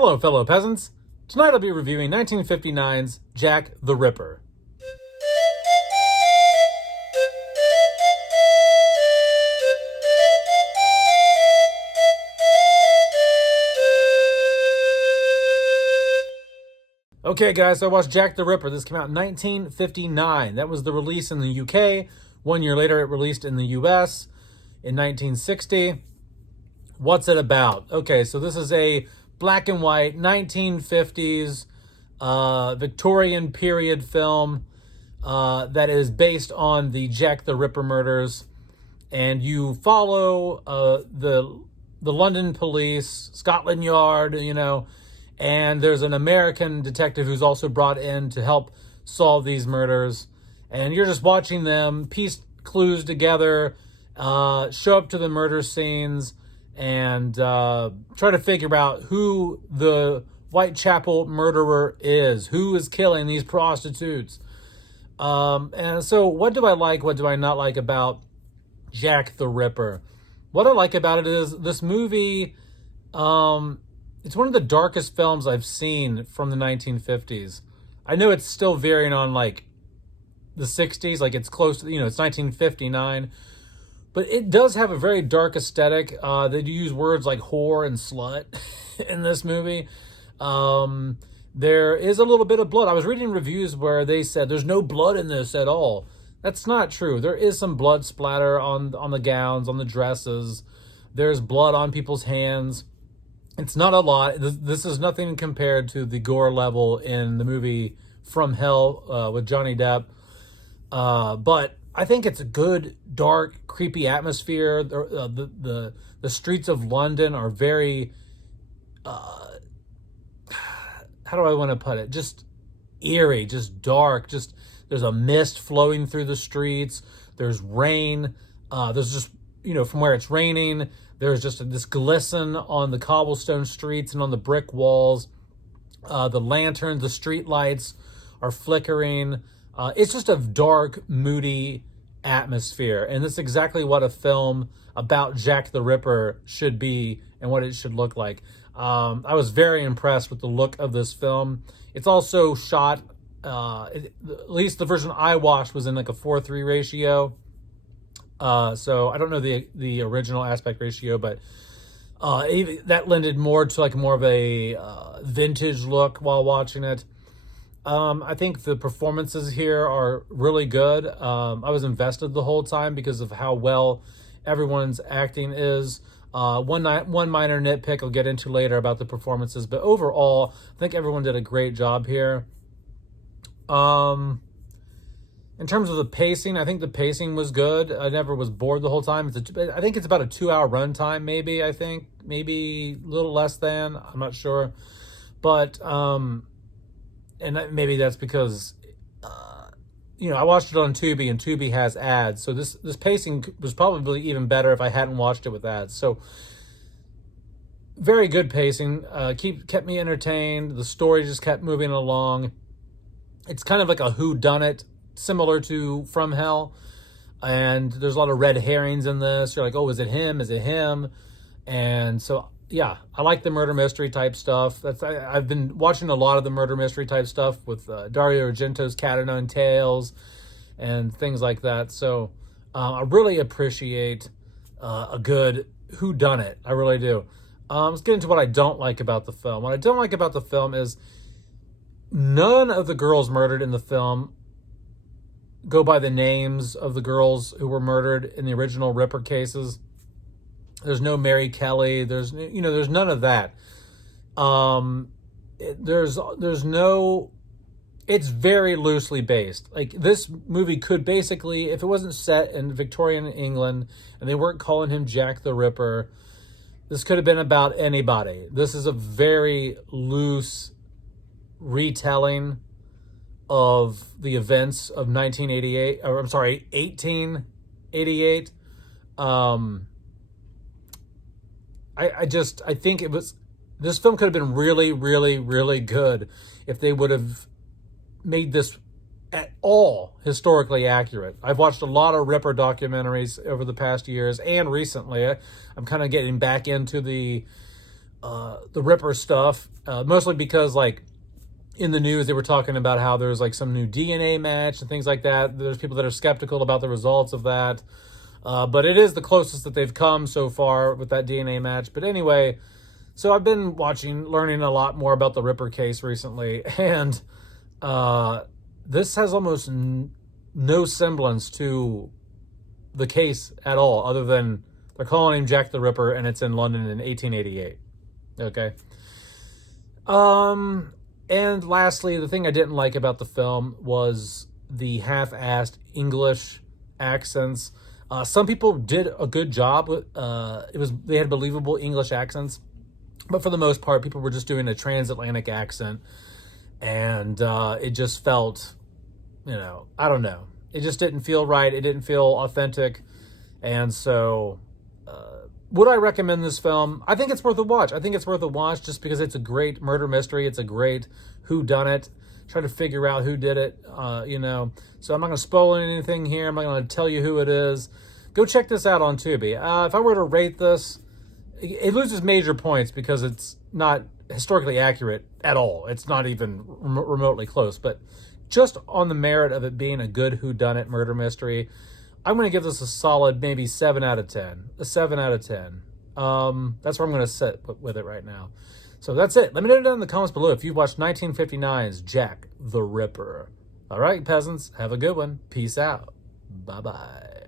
Hello, fellow peasants. Tonight I'll be reviewing 1959's Jack the Ripper. Okay, guys, so I watched Jack the Ripper. This came out in 1959. That was the release in the UK. 1 year later, it released in the US in 1960. What's it about? Okay, so this is a black and white 1950s Victorian period film that is based on the Jack the Ripper murders, and you follow the London police, Scotland Yard, and there's an American detective who's also brought in to help solve these murders, and you're just watching them piece clues together, show up to the murder scenes, and try to figure out who the Whitechapel murderer is, who is killing these prostitutes. And so what do I like, what do I not like about Jack the Ripper? What I like about it is this movie, it's one of the darkest films I've seen from the 1950s. I know it's still varying on like the 60s, like it's close to, it's 1959. But it does have a very dark aesthetic. They do use words like whore and slut in this movie. There is a little bit of blood. I was reading reviews where they said there's no blood in this at all. That's not true. There is some blood splatter on the gowns, on the dresses. There's blood on people's hands. It's not a lot. This is nothing compared to the gore level in the movie From Hell with Johnny Depp. But I think it's a good, dark, creepy atmosphere. The streets of London are very, how do I want to put it? Just eerie, just dark. Just there's a mist flowing through the streets. There's rain. There's just, from where it's raining, there's just this glisten on the cobblestone streets and on the brick walls. The lanterns, the street lights are flickering. It's just a dark, moody atmosphere, and that's exactly what a film about Jack the Ripper should be and what it should look like. I was very impressed with the look of this film. It's also shot, at least the version I watched was in like a 4:3 ratio. So I don't know the original aspect ratio, but that lended more to like more of a vintage look while watching it. I think the performances here are really good. I was invested the whole time because of how well everyone's acting is. One minor nitpick I'll get into later about the performances, but overall, I think everyone did a great job here. In terms of the pacing, I think the pacing was good. I never was bored the whole time. I think it's about a 2-hour runtime, maybe. I think maybe a little less than. I'm not sure, but and maybe that's because, I watched it on Tubi, and Tubi has ads. So this pacing was probably even better if I hadn't watched it with ads. So very good pacing. Kept me entertained. The story just kept moving along. It's kind of like a whodunit, similar to From Hell. And there's a lot of red herrings in this. You're like, oh, is it him? Is it him? And so, yeah, I like the murder mystery type stuff. I've been watching a lot of the murder mystery type stuff with Dario Argento's Cat o' Nine Tails and things like that. So I really appreciate a good whodunit. I really do. Let's get into what I don't like about the film. What I don't like about the film is none of the girls murdered in the film go by the names of the girls who were murdered in the original Ripper cases. There's no Mary Kelly. There's none of that. There's no. It's very loosely based. Like this movie could basically, if it wasn't set in Victorian England and they weren't calling him Jack the Ripper, this could have been about anybody. This is a very loose retelling of the events of 1888. I think this film could have been really, really, really good if they would have made this at all historically accurate. I've watched a lot of Ripper documentaries over the past years and recently. I'm kind of getting back into the the Ripper stuff, mostly because like in the news they were talking about how there's like some new DNA match and things like that. There's people that are skeptical about the results of that, but it is the closest that they've come so far with that DNA match. But anyway, so I've been learning a lot more about the Ripper case recently, and this has almost no semblance to the case at all, other than they're calling him Jack the Ripper, and it's in London in 1888. Okay. And lastly, the thing I didn't like about the film was the half-assed English accents. Some people did a good job with they had believable English accents, but for the most part, people were just doing a transatlantic accent, and it just felt, I don't know. It just didn't feel right. It didn't feel authentic, and so. Would I recommend this film? I think it's worth a watch. I think it's worth a watch just because it's a great murder mystery. It's a great whodunit. Try to figure out who did it, So I'm not going to spoil anything here. I'm not going to tell you who it is. Go check this out on Tubi. If I were to rate this, it loses major points because it's not historically accurate at all. It's not even remotely close. But just on the merit of it being a good whodunit murder mystery, I'm going to give this a solid maybe 7 out of 10. A 7 out of 10. That's where I'm going to sit with it right now. So that's it. Let me know down in the comments below if you've watched 1959's Jack the Ripper. All right, peasants, have a good one. Peace out. Bye-bye.